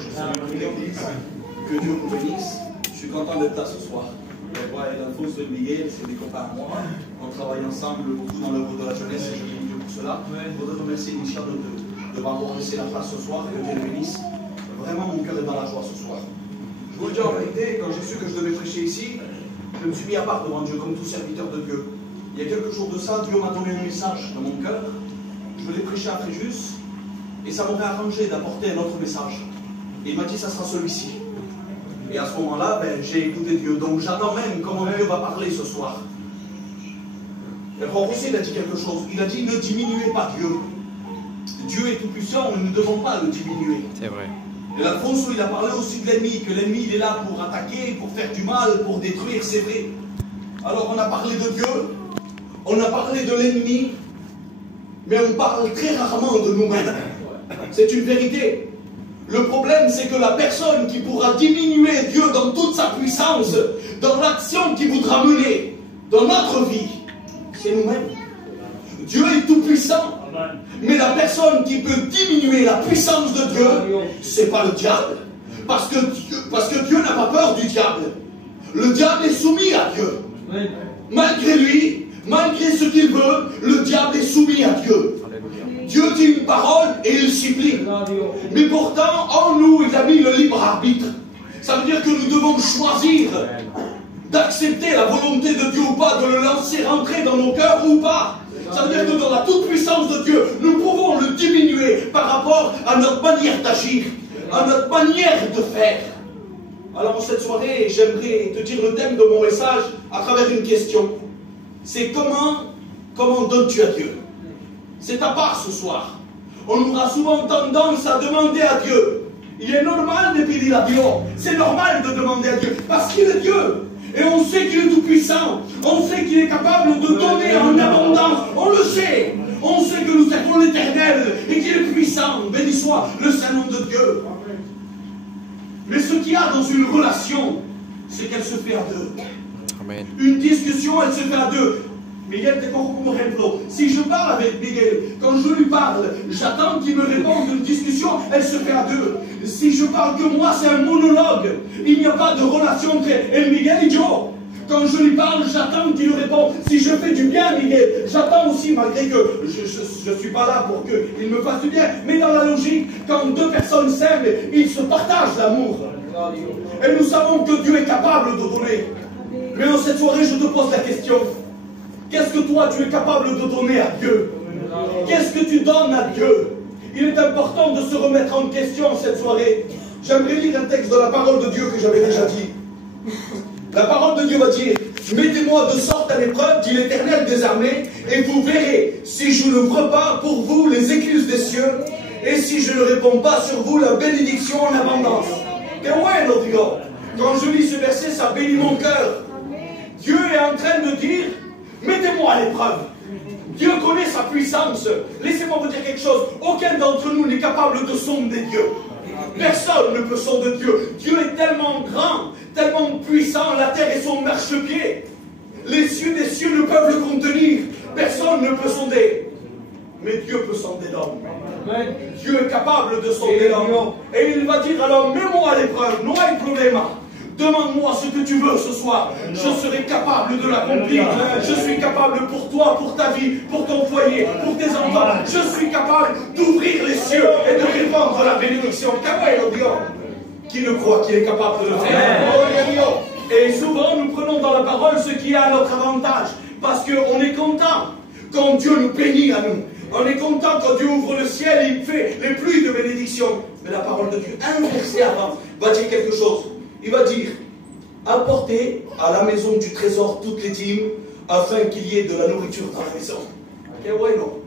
Je salue l'église. Que Dieu nous bénisse. Je suis content d'être là ce soir. Moi et Alphonse et Miguel, c'est des copains à moi. On travaille ensemble beaucoup dans l'œuvre de la jeunesse et je bénis Dieu pour cela. Je voudrais remercier Michel de m'avoir laissé la place ce soir. Que Dieu le bénisse. Vraiment, mon cœur est dans la joie ce soir. Je vous le dis en vérité, quand j'ai su que je devais prêcher ici, je me suis mis à part devant Dieu comme tout serviteur de Dieu. Il y a quelques jours de ça, Dieu m'a donné un message dans mon cœur. Je l'ai prêché à Fréjus et ça m'aurait arrangé d'apporter un autre message. Et il m'a dit, ça sera celui-ci. Et à ce moment-là, j'ai écouté Dieu. Donc j'attends même comment Dieu va parler ce soir. Et Rob aussi, il a dit quelque chose. Il a dit, ne diminuez pas Dieu. Dieu est tout puissant, nous ne devons pas le diminuer. C'est vrai. Et Alphonse, il a parlé aussi de l'ennemi, que l'ennemi, il est là pour attaquer, pour faire du mal, pour détruire, c'est vrai. Alors on a parlé de Dieu, on a parlé de l'ennemi, mais on parle très rarement de nous-mêmes. C'est une vérité. Le problème, c'est que la personne qui pourra diminuer Dieu dans toute sa puissance, dans l'action qu'il voudra mener dans notre vie, c'est nous-mêmes. Dieu est tout puissant. Mais la personne qui peut diminuer la puissance de Dieu, c'est pas le diable. Parce que Dieu n'a pas peur du diable. Le diable est soumis à Dieu. Malgré lui, malgré ce qu'il veut, le diable est soumis à Dieu. Dieu dit une parole et il supplie. Mais pourtant, en nous, il a mis le libre arbitre. Ça veut dire que nous devons choisir d'accepter la volonté de Dieu ou pas, de le lancer rentrer dans nos cœurs ou pas. Ça veut dire que dans la toute-puissance de Dieu, nous pouvons le diminuer par rapport à notre manière d'agir, à notre manière de faire. Alors en cette soirée, j'aimerais te dire le thème de mon message à travers une question. C'est comment donnes-tu à Dieu? C'est ta part ce soir. On aura souvent tendance à demander à Dieu. Il est normal de pedir à Dieu. C'est normal de demander à Dieu parce qu'il est Dieu. Et on sait qu'il est tout puissant. On sait qu'il est capable de donner en abondance. On le sait. On sait que nous servons l'Éternel et qu'il est puissant. Béni soit le Saint-Nom de Dieu. Mais ce qu'il y a dans une relation, c'est qu'elle se fait à deux. Amen. Une discussion, elle se fait à deux. Miguel, si je parle avec Miguel, quand je lui parle, j'attends qu'il me réponde. Une discussion, elle se fait à deux. Si je parle que moi, c'est un monologue. Il n'y a pas de relation entre El Miguel et Joe. Quand je lui parle, j'attends qu'il me réponde. Si je fais du bien, Miguel, j'attends aussi, malgré que je ne suis pas là pour qu'il me fasse du bien. Mais dans la logique, quand deux personnes s'aiment, ils se partagent l'amour. Et nous savons que Dieu est capable de donner. Mais en cette soirée, je te pose la question. Qu'est-ce que toi, tu es capable de donner à Dieu? Qu'est-ce que tu donnes à Dieu? Il est important de se remettre en question cette soirée. J'aimerais lire un texte de la parole de Dieu que j'avais déjà dit. La parole de Dieu va dire: mettez-moi de sorte à l'épreuve, dit l'Éternel des armées, et vous verrez si je n'ouvre pas pour vous les écluses des cieux, et si je ne réponds pas sur vous la bénédiction en abondance. Que bueno, Dieu. Quand je lis ce verset, ça bénit mon cœur. Dieu est en train de dire: mettez-moi à l'épreuve. Dieu connaît sa puissance. Laissez-moi vous dire quelque chose. Aucun d'entre nous n'est capable de sonder Dieu. Personne ne peut sonder Dieu. Dieu est tellement grand, tellement puissant. La terre est son marchepied. Les cieux des cieux ne peuvent le contenir. Personne ne peut sonder. Mais Dieu peut sonder l'homme. Dieu est capable de sonder l'homme. Et il va dire à l'homme: mets-moi à l'épreuve. Non hay problema. Demande-moi ce que tu veux ce soir. Je serai capable de l'accomplir. Je suis capable pour toi, pour ta vie, pour ton foyer, pour tes enfants. Je suis capable d'ouvrir les cieux et de répandre la bénédiction. Qui ne croit qu'il est capable de le faire? Et souvent, nous prenons dans la parole ce qui est à notre avantage. Parce qu'on est content quand Dieu nous bénit à nous. On est content quand Dieu ouvre le ciel et il fait les pluies de bénédiction. Mais la parole de Dieu, un verset avant, va dire quelque chose. Il va dire: apportez à la maison du trésor toutes les dîmes, afin qu'il y ait de la nourriture dans la maison. Que bueno.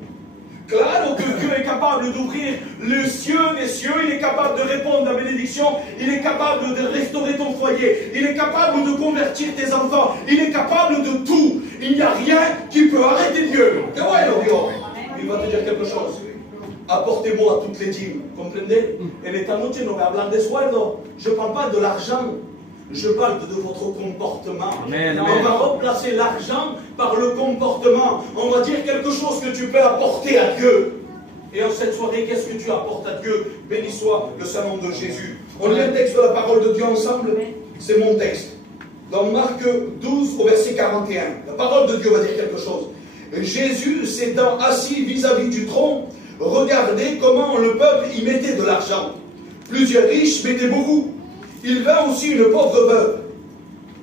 Claro que Dieu est capable d'ouvrir le cieux des cieux, il est capable de répondre à la bénédiction, il est capable de restaurer ton foyer, il est capable de convertir tes enfants, il est capable de tout. Il n'y a rien qui peut arrêter Dieu. Que bueno, Dieu. Il va te dire quelque chose. Apportez-moi toutes les dîmes. Comprenez? En esta noche no me hablan de sueldo. Je ne parle pas de l'argent. Je parle de votre comportement. Amen, amen. On va remplacer l'argent par le comportement. On va dire quelque chose que tu peux apporter à Dieu. Et en cette soirée, qu'est-ce que tu apportes à Dieu? Béni soit le Saint-Nom de Jésus. On lit un texte de la parole de Dieu ensemble. C'est mon texte. Dans Marc 12 au verset 41. La parole de Dieu va dire quelque chose. Jésus s'étant assis vis-à-vis du trône, regardez comment le peuple y mettait de l'argent. Plusieurs riches mettaient beaucoup. Il vint aussi une pauvre veuve.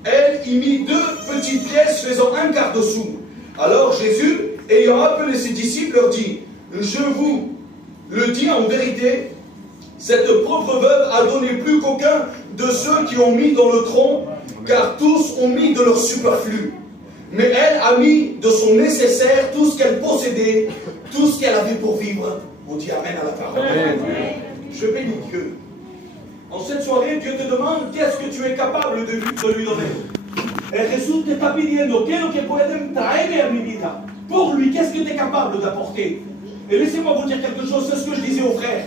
Elle y mit 2 petites pièces faisant 1/4 de sou. Alors Jésus, ayant appelé ses disciples, leur dit, je vous le dis en vérité, cette pauvre veuve a donné plus qu'aucun de ceux qui ont mis dans le tronc, car tous ont mis de leur superflu. Mais elle a mis de son nécessaire tout ce qu'elle possédait, tout ce qu'elle avait pour vivre. On dit Amen à la parole. Amen. Je bénis Dieu. En cette soirée, Dieu te demande qu'est-ce que tu es capable de lui donner. Et Jesús te está pidiendo qué es lo que pueden traerle a mi vida. Pour lui, qu'est-ce que tu es capable d'apporter? Et laissez-moi vous dire quelque chose, c'est ce que je disais aux frères.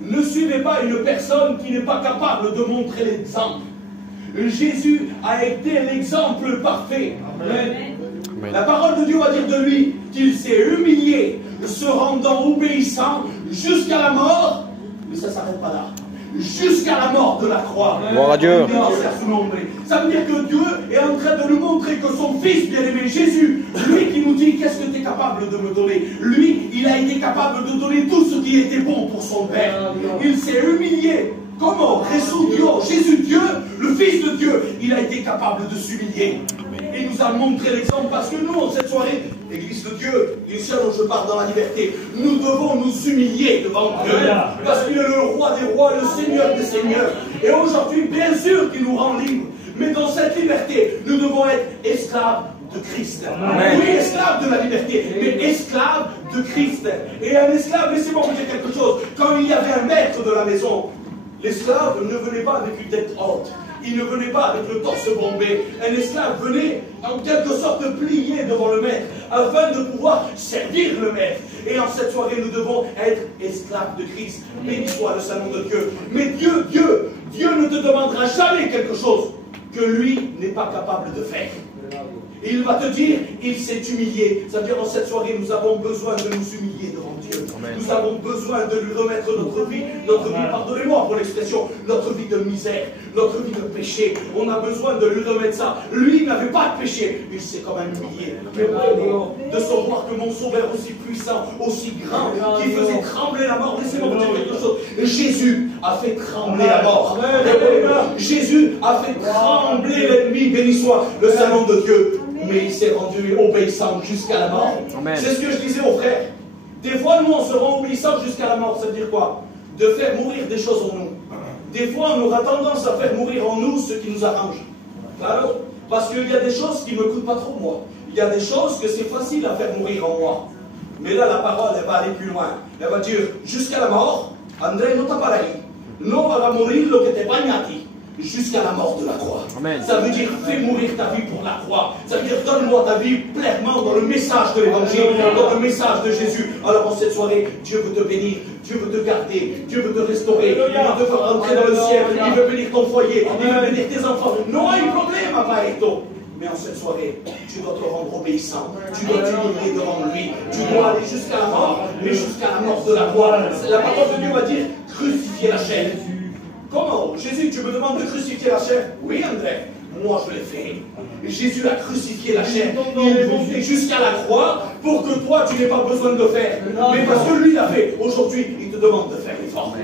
Ne suivez pas une personne qui n'est pas capable de montrer l'exemple. Jésus a été l'exemple parfait. Amen. Amen. La parole de Dieu va dire de lui qu'il s'est humilié, se rendant obéissant jusqu'à la mort. Mais ça ne s'arrête pas là. Jusqu'à la mort de la croix. Gloire à Dieu. Ça veut dire que Dieu est en train de nous montrer que son Fils bien-aimé, Jésus, lui qui nous dit qu'est-ce que tu es capable de me donner. Lui, il a été capable de donner tout ce qui était bon pour son Père. Il s'est humilié. Comment? Jésus Dieu, le Fils de Dieu, il a été capable de s'humilier. Il nous a montré l'exemple parce que nous, en cette soirée, l'Église de Dieu, l'Église dont je parle dans la liberté, nous devons nous humilier devant Dieu. Parce qu'il est le roi des rois, le Seigneur des seigneurs. Et aujourd'hui, bien sûr qu'il nous rend libres. Mais dans cette liberté, nous devons être esclaves de Christ. Amen. Oui, esclaves de la liberté, mais esclaves de Christ. Et un esclave, laissez-moi vous dire quelque chose. Quand il y avait un maître de la maison, l'esclave ne venait pas avec une tête haute. Il ne venait pas avec le torse bombé. Un esclave venait en quelque sorte plié devant le maître afin de pouvoir servir le maître. Et en cette soirée, nous devons être esclaves de Christ. Béni soit le Saint-Nom de Dieu. Mais Dieu ne te demandera jamais quelque chose que lui n'est pas capable de faire. Et il va te dire, il s'est humilié. Ça veut dire en cette soirée, nous avons besoin de nous humilier devant Dieu. Amen. Nous avons besoin de lui remettre notre vie, pardonnez-moi pour l'expression, notre vie de misère, notre vie de péché. On a besoin de lui remettre ça. Lui n'avait pas de péché, il s'est quand même humilié. De savoir que mon sauveur aussi puissant, aussi grand, qui faisait trembler la mort. Laissez-moi vous dire quelque chose. Jésus a fait trembler la mort. Jésus a fait trembler l'ennemi. Béni soit le Saint-Nom de Dieu. Mais il s'est rendu obéissant jusqu'à la mort. C'est ce que je disais aux frères. Des fois, nous, on se rend obéissant jusqu'à la mort. Ça veut dire quoi? De faire mourir des choses en nous. Des fois, on aura tendance à faire mourir en nous ce qui nous arrange. Alors, parce qu'il y a des choses qui ne me coûtent pas trop, moi. Il y a des choses que c'est facile à faire mourir en moi. Mais là, la parole, elle va aller plus loin. Elle va dire, jusqu'à la mort, André, non t'appareil. Non va mourir lo que te bagnati. Jusqu'à la mort de la croix. Amen. Ça veut dire fais mourir ta vie pour la croix. Ça veut dire donne-moi ta vie pleinement dans le message de l'évangile, dans le message de Jésus. Alors en cette soirée, Dieu veut te bénir, Dieu veut te garder, Dieu veut te restaurer, il veut te faire entrer dans le ciel, il veut bénir ton foyer, il veut bénir tes enfants. Non, il y a un problème à Pareto. Mais en cette soirée, tu dois te rendre obéissant, tu dois t'humilier devant lui, tu dois aller jusqu'à la mort, mais jusqu'à la mort de la croix. La parole de Dieu va dire crucifier la chair. Comment? Jésus, tu me demandes de crucifier la chair? Oui, André, moi je l'ai fait. Jésus a crucifié la chair. Il est monté jusqu'à la croix pour que toi, tu n'aies pas besoin de le faire. Mais parce que lui l'a fait. Aujourd'hui, il te demande de faire l'effort.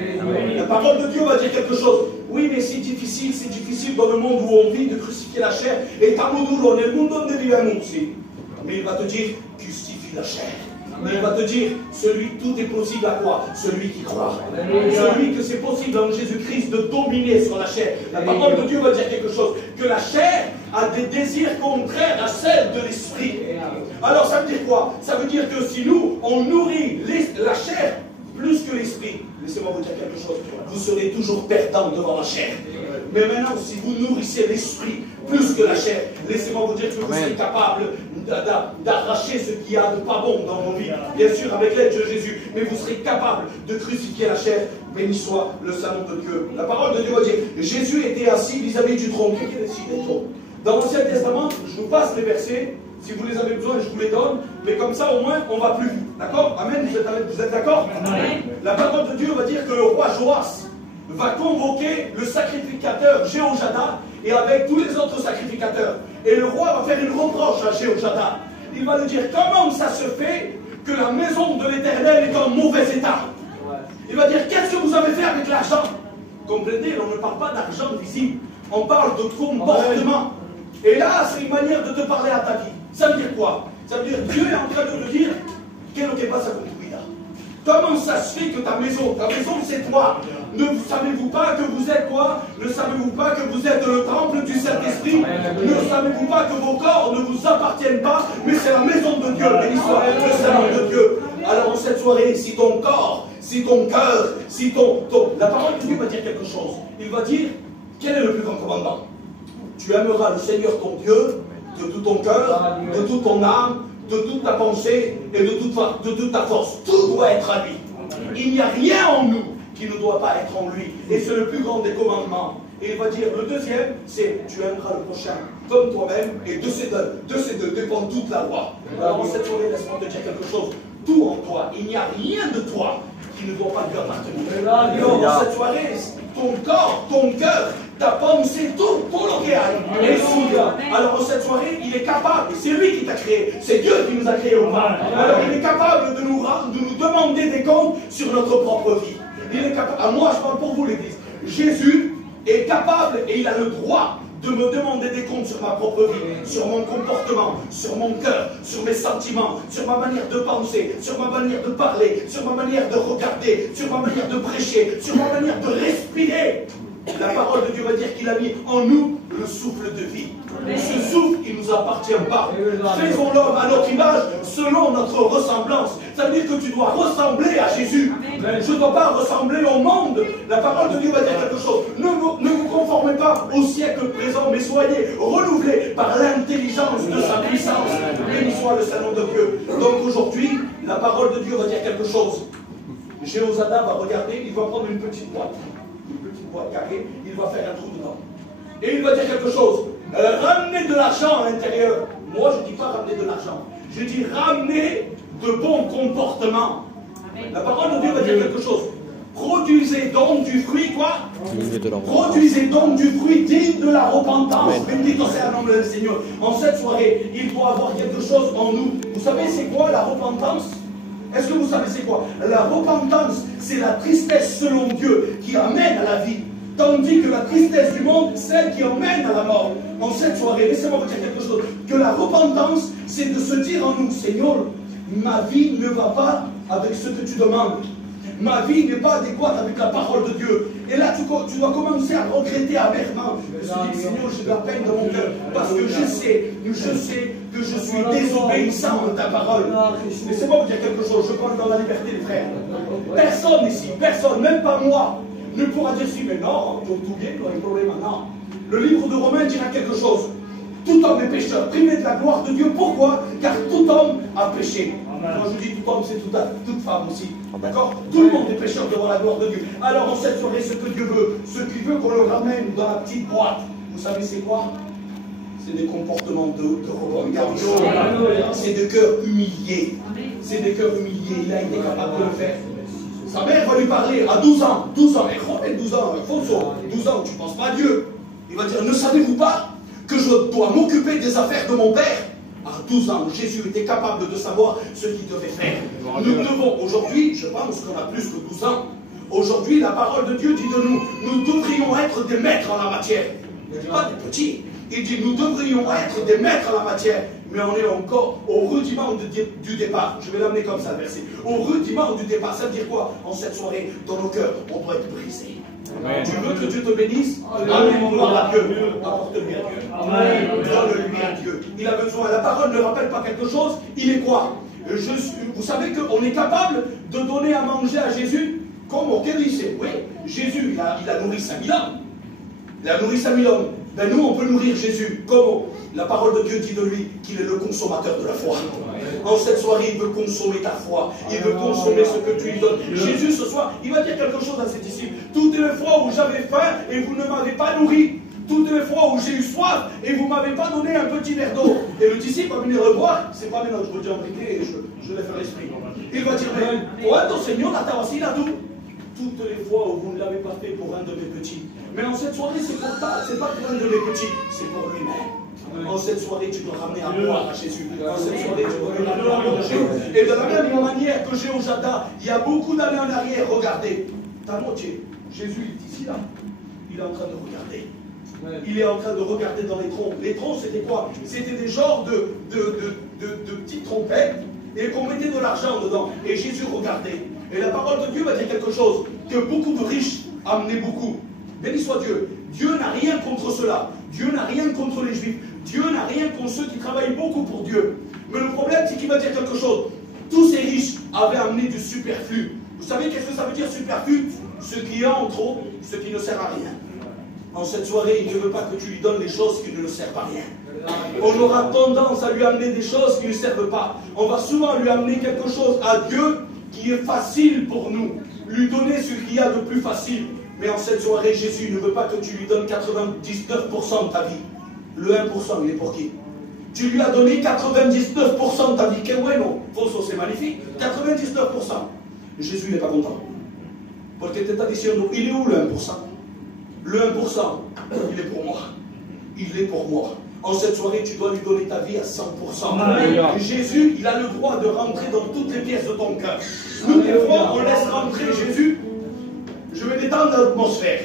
La parole de Dieu va dire quelque chose. Oui, mais c'est difficile dans le monde où on vit de crucifier la chair. Et tamuduro, nel mundo ne vivamos aussi. Mais il va te dire, crucifie la chair. Mais il va te dire, tout est possible à quoi? Celui qui croit. Celui que c'est possible en Jésus-Christ de dominer sur la chair. La parole de Dieu va dire quelque chose. Que la chair a des désirs contraires à celle de l'esprit. Alors ça veut dire quoi? Ça veut dire que si nous, on nourrit la chair plus que l'esprit, laissez-moi vous dire quelque chose, vous serez toujours perdant devant la chair. Mais maintenant, si vous nourrissez l'esprit plus que la chair, laissez-moi vous dire que vous serez capable d'arracher ce qu'il y a de pas bon dans vos vies, bien sûr avec l'aide de Jésus, mais vous serez capable de crucifier la chair. Béni soit le Saint-Nom de Dieu. La parole de Dieu va dire, Jésus était assis vis-à-vis du trône. Qui est assis du trône? Dans l'Ancien Testament, je vous passe les versets, Si vous les avez besoin, je vous les donne. Mais comme ça, au moins, on va plus vite. D'accord? Amen. Vous êtes d'accord? La parole de Dieu va dire que le roi Joas va convoquer le sacrificateur Jéhoshada et avec tous les autres sacrificateurs. Et le roi va faire une reproche à Jéhoshada. Il va lui dire, comment ça se fait que la maison de l'Éternel est en mauvais état? Il va dire, qu'est-ce que vous avez fait avec l'argent? Comprenez, on ne parle pas d'argent ici. On parle de comportement. Et là, c'est une manière de te parler à ta vie. Ça veut dire quoi? Ça veut dire, Dieu est en train de te dire, qu'est-ce que passa con tu vida? Comment ça se fait que ta maison c'est toi? Ne savez-vous pas que vous êtes quoi? Ne savez-vous pas que vous êtes le temple du Saint-Esprit? Ne savez-vous pas que vos corps ne vous appartiennent pas, mais c'est la maison de Dieu, béni soit le Seigneur de Dieu. Alors en cette soirée, si ton corps, si ton cœur, si la parole de Dieu va dire quelque chose. Il va dire, quel est le plus grand commandement? Tu aimeras le Seigneur ton Dieu de tout ton cœur, de toute ton âme, de toute ta pensée et de toute ta force. Tout doit être à lui. Il n'y a rien en nous qui ne doit pas être en lui. Et c'est le plus grand des commandements. Et il va dire, le deuxième, c'est tu aimeras le prochain comme toi-même. Et de ces deux dépend toute la loi. Alors en cette soirée, laisse-moi te dire quelque chose. Tout en toi, il n'y a rien de toi qui ne doit pas lui appartenir. Dans cette soirée, ton corps, ton cœur, ta pensée, tout le réel est soudain. Alors en cette soirée, il est capable, et c'est lui qui t'a créé, c'est Dieu qui nous a créé au mal. Alors il est capable de nous demander des comptes sur notre propre vie. Il est capable, moi je parle pour vous l'église, Jésus est capable et il a le droit de me demander des comptes sur ma propre vie, sur mon comportement, sur mon cœur, sur mes sentiments, sur ma manière de penser, sur ma manière de parler, sur ma manière de regarder, sur ma manière de prêcher, sur ma manière de respirer. La parole de Dieu va dire qu'il a mis en nous le souffle de vie. Ce souffle, il ne nous appartient pas. Faisons l'homme à notre image, selon notre ressemblance. Ça veut dire que tu dois ressembler à Jésus. Je ne dois pas ressembler au monde. La parole de Dieu va dire quelque chose. Ne vous conformez pas au siècle présent, mais soyez renouvelés par l'intelligence de sa puissance. Béni soit le Seigneur de Dieu. Donc aujourd'hui, la parole de Dieu va dire quelque chose. Jéhoshada va regarder, il va prendre une petite boîte carré, il va faire un trou dedans. Et il va dire quelque chose. Ramenez de l'argent à l'intérieur. Moi, je ne dis pas ramener de l'argent. Je dis ramener de bons comportements. La parole de Dieu va dire quelque chose. Produisez donc du fruit, quoi? Produisez donc du fruit digne de la repentance. Béni soit le nom du Seigneur. En cette soirée, il doit avoir quelque chose en nous. Vous savez c'est quoi la repentance? Est-ce que vous savez c'est quoi? La repentance, c'est la tristesse selon Dieu qui amène à la vie. Tandis que la tristesse du monde, celle qui emmène à la mort. En cette soirée, laissez-moi vous dire quelque chose. Que la repentance, c'est de se dire en nous, Seigneur, ma vie ne va pas avec ce que tu demandes. Ma vie n'est pas adéquate avec la parole de Dieu. Et là, tu dois commencer à regretter amèrement. Je me dis, Seigneur, j'ai de la peine dans mon cœur. Parce que je sais que je suis désobéissant à ta parole. Laissez-moi vous dire quelque chose. Je parle dans la liberté, les frères. Personne ici, personne, même pas moi, ne pourra dire si, mais non, tout bien, il y a un problème maintenant. Le livre de Romains dira quelque chose. Tout homme est pécheur, privé de la gloire de Dieu. Pourquoi? Car tout homme a péché. Quand je dis tout homme, c'est toute femme aussi. D'accord? Tout le monde est pécheur devant la gloire de Dieu. Alors en cette soirée, ce que Dieu veut, ce qu'il veut qu'on le ramène dans la petite boîte, vous savez c'est quoi? C'est des comportements de revanche. C'est des cœurs humiliés. C'est des cœurs humiliés. Il a été capable de le faire. Sa mère va lui parler à 12 ans. 12 ans, mais Robin, 12 ans, Alfonso, 12 ans, tu ne penses pas à Dieu. Il va dire, ne savez-vous pas que je dois m'occuper des affaires de mon père? À 12 ans, Jésus était capable de savoir ce qu'il devait faire. Nous devons, aujourd'hui, je pense qu'on a plus que 12 ans, aujourd'hui, la parole de Dieu dit de nous, nous devrions être des maîtres en la matière. Il ne dit pas des petits. Il dit, nous devrions être des maîtres en la matière. Mais on est encore au rudiment du départ. Je vais l'amener comme ça, le verset. Au rudiment du départ. Ça veut dire quoi? En cette soirée, dans nos cœurs, on doit être brisé. Amen. Tu veux que Dieu te bénisse? Amen. Gloire à Dieu. Apporte-lui à Dieu. Amen. Donne-lui à Dieu. Il a besoin. La parole ne rappelle pas quelque chose. Il est quoi? Vous savez qu'on est capable de donner à manger à Jésus? Comment? Quel lycée? Oui. Jésus, il a nourri 5000 hommes. Il a nourri 5000 hommes. Ben nous, on peut nourrir Jésus. Comment? La parole de Dieu dit de lui qu'il est le consommateur de la foi. En cette soirée, il veut consommer ta foi. Il veut consommer ce que tu lui donnes. Jésus, ce soir, il va dire quelque chose à ses disciples. Toutes les fois où j'avais faim et vous ne m'avez pas nourri, toutes les fois où j'ai eu soif et vous ne m'avez pas donné un petit verre d'eau. Et le disciple va venir le voir, c'est pas maintenant, je vous dis en briquet et je l'ai fait l'esprit. Il va dire, mais cuando Seigneur a tawasina tout? Toutes les fois où vous ne l'avez pas fait pour un de mes petits. Mais en cette soirée, c'est pas pour un de mes petits, c'est pour lui-même. En cette soirée, tu dois ramener à boire à Jésus. En cette soirée, tu dois ramener à manger. Et de la même manière que j'ai au jardin, il y a beaucoup d'années en arrière, regardez, ta moitié, Jésus il est ici là, il est en train de regarder. Il est en train de regarder dans les troncs. Les troncs, c'était quoi? C'était des genres de petites trompettes et qu'on mettait de l'argent dedans. Et Jésus regardait. Et la parole de Dieu va dire quelque chose, que beaucoup de riches amenaient beaucoup. Béni soit Dieu. Dieu n'a rien contre cela. Dieu n'a rien contre les Juifs. Dieu n'a rien contre ceux qui travaillent beaucoup pour Dieu. Mais le problème, c'est qu'il va dire quelque chose. Tous ces riches avaient amené du superflu. Vous savez qu'est-ce que ça veut dire superflu? Ce qui est en trop, ce qui ne sert à rien. En cette soirée, il ne veut pas que tu lui donnes les choses qui ne le servent à rien. On aura tendance à lui amener des choses qui ne servent pas. On va souvent lui amener quelque chose à Dieu qui est facile pour nous. Lui donner ce qu'il y a de plus facile. Mais en cette soirée, Jésus ne veut pas que tu lui donnes 99% de ta vie. Le 1%, il est pour qui? Tu lui as donné 99% de ta vie. Que bueno, Fonso, c'est magnifique. 99%. Jésus n'est pas content. Parce que tu t'as dit, il est où le 1%? Le 1%, il est pour moi. Il est pour moi. En cette soirée, tu dois lui donner ta vie à 100%. Jésus, il a le droit de rentrer dans toutes les pièces de ton cœur. Nous, des fois, on laisse rentrer Jésus. Je vais détendre l'atmosphère.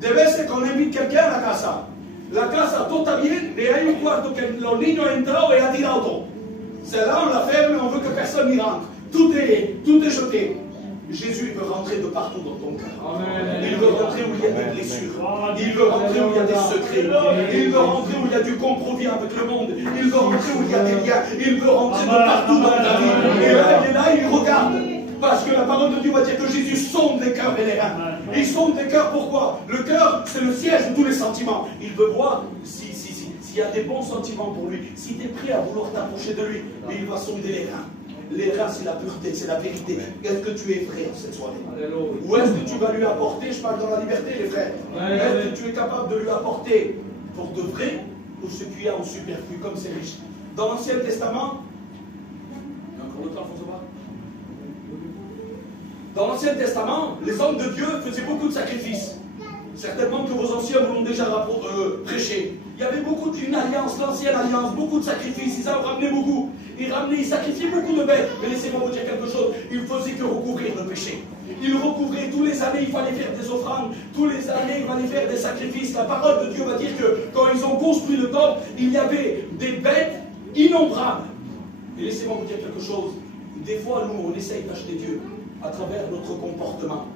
Des veces qu'on invite quelqu'un à la casa. La casa, tout está bien, et hay un cuarto que los niños han entrado et ha tirado todo. C'est là, on la ferme, on veut que personne n'y rentre. Tout est jeté. Jésus, il veut rentrer de partout dans ton cœur. Il veut rentrer où il y a des blessures. Il veut rentrer où il y a des secrets. Il veut rentrer où il y a du compromis avec le monde. Il veut rentrer où il y a des liens. Il veut rentrer de partout dans ta vie. Et là, il est là, il regarde. Parce que la parole de Dieu va dire que Jésus sonde les cœurs et les reins. Il sonde les cœurs, pourquoi? Le cœur, c'est le siège de tous les sentiments. Il veut voir s'il y a des bons sentiments pour lui, si tu es prêt à vouloir t'approcher de lui. Mais il va sonder les reins. Les reins, c'est la pureté, c'est la vérité. Est-ce que tu es vrai cette soirée? Ou est-ce que tu vas lui apporter, je parle dans la liberté, les frères, est-ce que tu es capable de lui apporter pour de vrai ou ce qu'il y a en superflu, comme c'est riche? Dans l'Ancien Testament, encore le temps, François? Dans l'Ancien Testament, les hommes de Dieu faisaient beaucoup de sacrifices. Certainement que vos anciens vous l'ont déjà prêché. Il y avait beaucoup d'une alliance, l'ancienne alliance, beaucoup de sacrifices. Ils en ramenaient beaucoup. Ils sacrifiaient beaucoup de bêtes. Mais laissez-moi vous dire quelque chose. Ils ne faisaient que recouvrir le péché. Ils recouvraient tous les années, il fallait faire des offrandes. Tous les années, il fallait faire des sacrifices. La parole de Dieu va dire que quand ils ont construit le temple, il y avait des bêtes innombrables. Et laissez-moi vous dire quelque chose. Des fois, nous, on essaye d'acheter Dieu à travers notre comportement,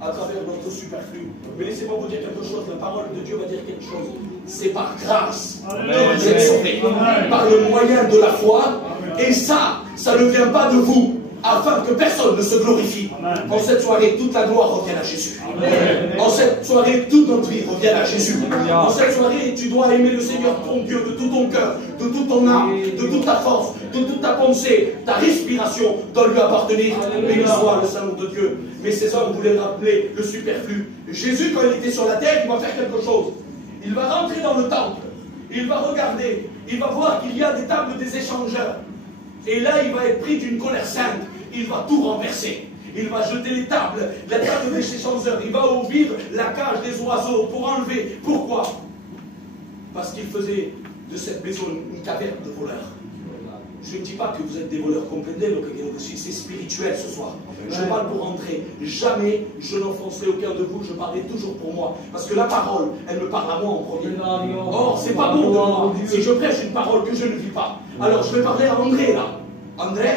à travers notre superflu. Mais laissez-moi vous dire quelque chose, la parole de Dieu va dire quelque chose. C'est par grâce que vous êtes sauvés, par le moyen de la foi. Et ça ne vient pas de vous, afin que personne ne se glorifie. En cette soirée, toute la gloire revient à Jésus. En cette soirée, toute notre vie revient à Jésus. En cette soirée, tu dois aimer le Seigneur ton Dieu de tout ton cœur, de toute ton âme, de toute ta force, de toute ta pensée. Ta respiration doit lui appartenir. Béni soit le Saint-Nom de Dieu. Mais ces hommes voulaient rappeler le superflu. Jésus, quand il était sur la terre, il va faire quelque chose. Il va rentrer dans le temple. Il va regarder. Il va voir qu'il y a des tables des échangeurs. Et là, il va être pris d'une colère sainte. Il va tout renverser. Il va jeter les tables, la table des échangeurs. Il va ouvrir la cage des oiseaux pour enlever. Pourquoi? Parce qu'il faisait de cette maison une caverne de voleurs. Je ne dis pas que vous êtes des voleurs complétés, c'est spirituel ce soir. Je parle pour rentrer. Jamais je n'offenserai aucun de vous, je parlerai toujours pour moi. Parce que la parole, elle me parle à moi en premier. Or, c'est pas bon de moi. Si je prêche une parole que je ne vis pas, alors je vais parler à André là. André,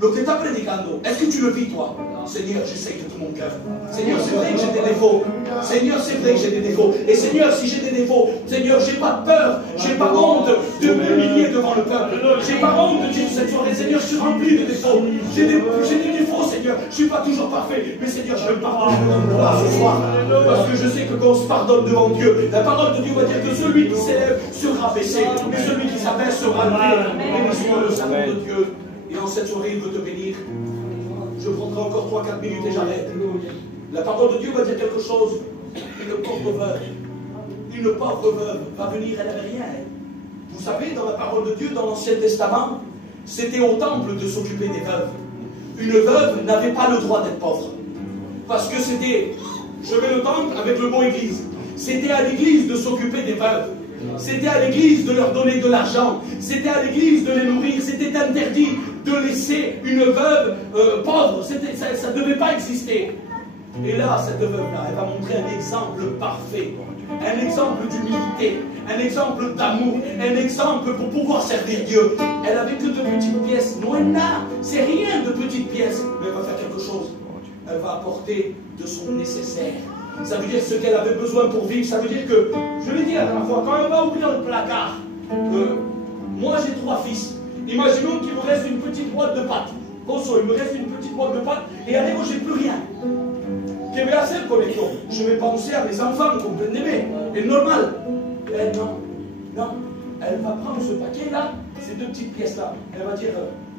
lo que está predicando, est-ce que tu le vis toi? Seigneur, j'essaye de tout mon cœur. Seigneur, c'est vrai que j'ai des défauts. Seigneur, c'est vrai que j'ai des défauts. Et Seigneur, si j'ai des défauts, Seigneur, j'ai pas peur, j'ai pas honte de m'humilier devant le peuple. J'ai pas honte de dire cette soirée, Seigneur, je suis rempli de défauts. J'ai des défauts, Seigneur. Je suis pas toujours parfait. Mais Seigneur, je me pardonne devant toi ce soir. Parce que je sais que quand on se pardonne devant Dieu, la parole de Dieu va dire que celui qui s'élève sera baissé. Mais celui qui s'abaisse sera levé. Béni soit le Saint-Nom de Dieu. Et en cette soirée, il veut te bénir. Je prendrai encore 3-4 minutes et j'arrête. La parole de Dieu va dire quelque chose. Il est le porte-ouvert. Il une pauvre veuve va venir, elle n'avait rien. Vous savez, dans la parole de Dieu, dans l'Ancien Testament, c'était au temple de s'occuper des veuves. Une veuve n'avait pas le droit d'être pauvre. Parce que c'était, je mets le temple avec le mot église, c'était à l'église de s'occuper des veuves. C'était à l'église de leur donner de l'argent. C'était à l'église de les nourrir. C'était interdit de laisser une veuve pauvre. Ça ne devait pas exister. Et là, cette veuve-là, elle va montrer un exemple parfait. Un exemple d'humilité. Un exemple d'amour. Un exemple pour pouvoir servir Dieu. Elle avait que de petites pièces. Non, elle n'a. C'est rien de petites pièces. Mais elle va faire quelque chose. Elle va apporter de son nécessaire. Ça veut dire ce qu'elle avait besoin pour vivre. Ça veut dire que, je l'ai dit la dernière fois, quand elle va ouvrir le placard, moi j'ai 3 fils. Imaginons qu'il me reste une petite boîte de pâtes. Bonsoir, il me reste une petite boîte de pâtes et allez, moi j'ai plus rien. Che me hace le connexion. Je vais penser à mes enfants, vous comprenez? Et normal. Elle, non. Elle va prendre ce paquet-là, ces 2 petites pièces-là. Elle va dire,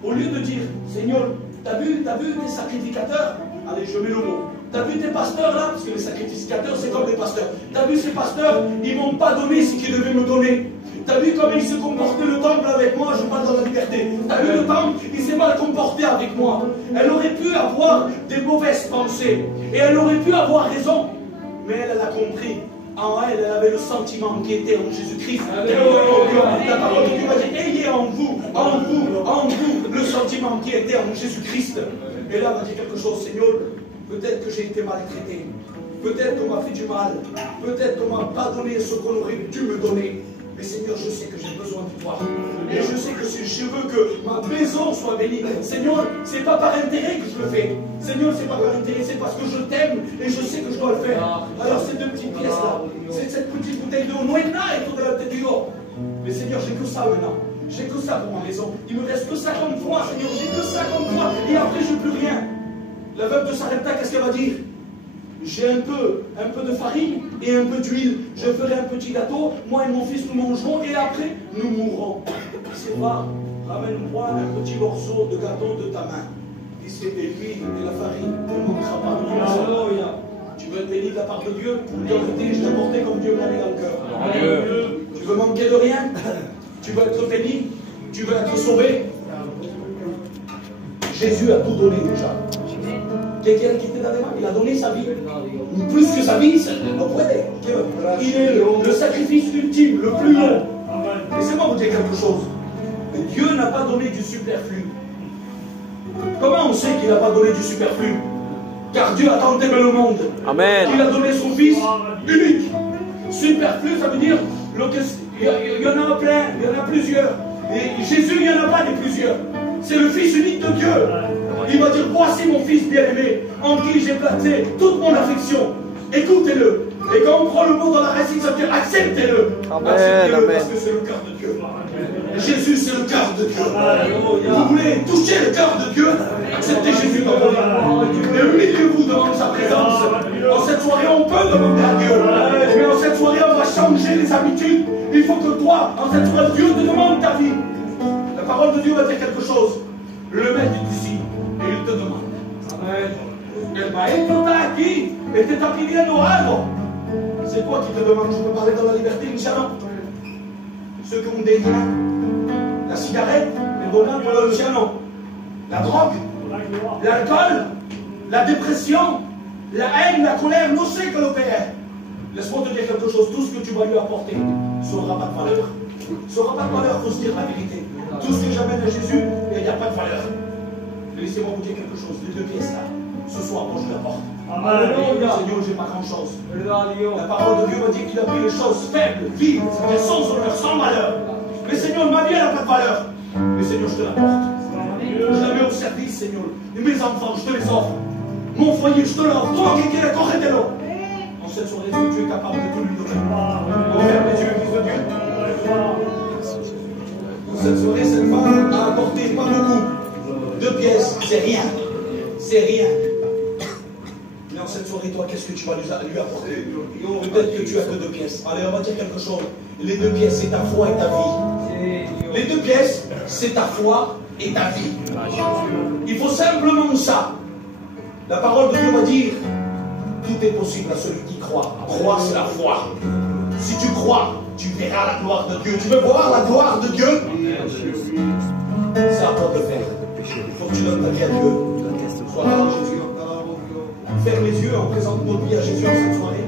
au lieu de dire, Seigneur, t'as vu tes sacrificateurs? Allez, je mets le mot. T'as vu tes pasteurs là? Parce que les sacrificateurs, c'est comme les pasteurs. T'as vu ces pasteurs? Ils m'ont pas donné ce qu'ils devaient me donner. T'as vu comment ils se comportaient le temple avec moi? Je parle dans la liberté. T'as vu le temple? Il s'est mal comporté avec moi. Elle aurait pu avoir des mauvaises pensées. Et elle aurait pu avoir raison. Mais elle a compris. En elle, elle avait le sentiment qui était en Jésus-Christ. La parole de Dieu va dire, ayez en vous, le sentiment qui était en Jésus-Christ. Et là, elle va dire quelque chose, Seigneur. Peut-être que j'ai été maltraité. Peut-être qu'on m'a fait du mal. Peut-être qu'on ne m'a pas donné ce qu'on aurait dû me donner. Mais Seigneur, je sais que j'ai besoin de toi. Et je sais que si je veux que ma maison soit bénie, Seigneur, ce n'est pas par intérêt que je le fais. Seigneur, ce n'est pas par intérêt, c'est parce que je t'aime et je sais que je dois le faire. Alors ces 2 petites pièces-là, c'est cette petite bouteille d'eau, non, il faut de la tête du haut. Mais Seigneur, j'ai que ça maintenant. J'ai que ça pour ma maison. Il me reste que 50 fois, Seigneur, j'ai que 50 fois. Et après, je n'ai plus rien. La veuve de Sarepta, qu'est-ce qu'elle va dire? J'ai un peu de farine et un peu d'huile. Je ferai un petit gâteau. Moi et mon fils, nous mangerons. Et après, nous mourrons. C'est pas, ramène-moi un petit morceau de gâteau de ta main. Et l'huile et la farine ne manquera pas de mon maison. Tu veux être béni de la part de Dieu? Vérité, je t'ai porté comme Dieu m'a mis dans le cœur. Tu veux manquer de rien? Tu veux être béni? Tu veux être sauvé? Jésus a tout donné déjà. Quelqu'un qui était dans les mains, il a donné sa vie. Plus que sa vie, il est le sacrifice ultime, le plus long. Laissez-moi vous dire quelque chose. Dieu n'a pas donné du superflu. Comment on sait qu'il n'a pas donné du superflu? Car Dieu a tant aimé le monde. Amen. Il a donné son Fils unique. Superflu, ça veut dire il y en a plein, il y en a plusieurs. Et Jésus, il n'y en a pas des plusieurs. C'est le Fils unique de Dieu. Il va dire, voici mon Fils bien-aimé, en qui j'ai placé toute mon affection. Écoutez-le. Et quand on prend le mot dans la racine, ça veut dire acceptez-le. Acceptez-le parce que c'est le cœur de Dieu. Jésus, c'est le cœur de Dieu. Vous voulez toucher le cœur de Dieu? Acceptez Jésus dans vos vies. Et humiliez-vous devant sa présence. En cette soirée, on peut demander à Dieu. Mais en cette soirée, on va changer les habitudes. Il faut que toi, en cette soirée, Dieu te demande ta vie. La parole de Dieu va dire quelque chose. Le maître est ici et il te demande. Amen. El maestro está aquí et te está pidiendo algo. C'est toi qui te demande. Je peux parler dans la liberté, Inch'Allah. Ceux qui ont des gains, la cigarette, les bonhommes pour l'Oceano, la drogue, l'alcool, la dépression, la haine, la colère, no sé que le père. Laisse-moi te dire quelque chose. Tout ce que tu vas lui apporter n'aura pas de valeur. Ça n'aura pas de valeur, il faut se dire la vérité. Tout ce que j'amène à Jésus, il n'y a pas de valeur. Laissez-moi vous dire quelque chose. Les 2 pièces là, ce soir, moi je l'apporte. Seigneur, j'ai pas grand-chose. La parole de Dieu m'a dit qu'il a pris les choses faibles, vides, c'est-à-dire sans honneur, sans valeur. Mais Seigneur, ma vie, elle n'a pas de valeur. Mais Seigneur, je te l'apporte. Je la mets au service, Seigneur. Et mes enfants, je te les offre. Mon foyer, je te l'offre. Toi qui es correctement. En cette soirée, tu es capable de tout lui donner. On ferme les yeux, fils de Dieu. Cette soirée, cette femme a apporté pas beaucoup. 2 pièces, c'est rien. C'est rien. Mais en cette soirée, toi, qu'est-ce que tu vas lui apporter? Peut-être que tu as que 2 pièces. Allez, on va dire quelque chose. Les 2 pièces, c'est ta foi et ta vie. Les 2 pièces, c'est ta foi et ta vie. Il faut simplement ça. La parole de Dieu va dire, tout est possible à celui qui croit. Croire, c'est la foi. Si tu crois, tu verras la gloire de Dieu. Tu veux voir la gloire de Dieu? C'est à toi de le faire. Il faut que tu donnes ta vie à Dieu. Sois là, Jésus. Ferme les yeux, on présente notre vie à Jésus en cette soirée.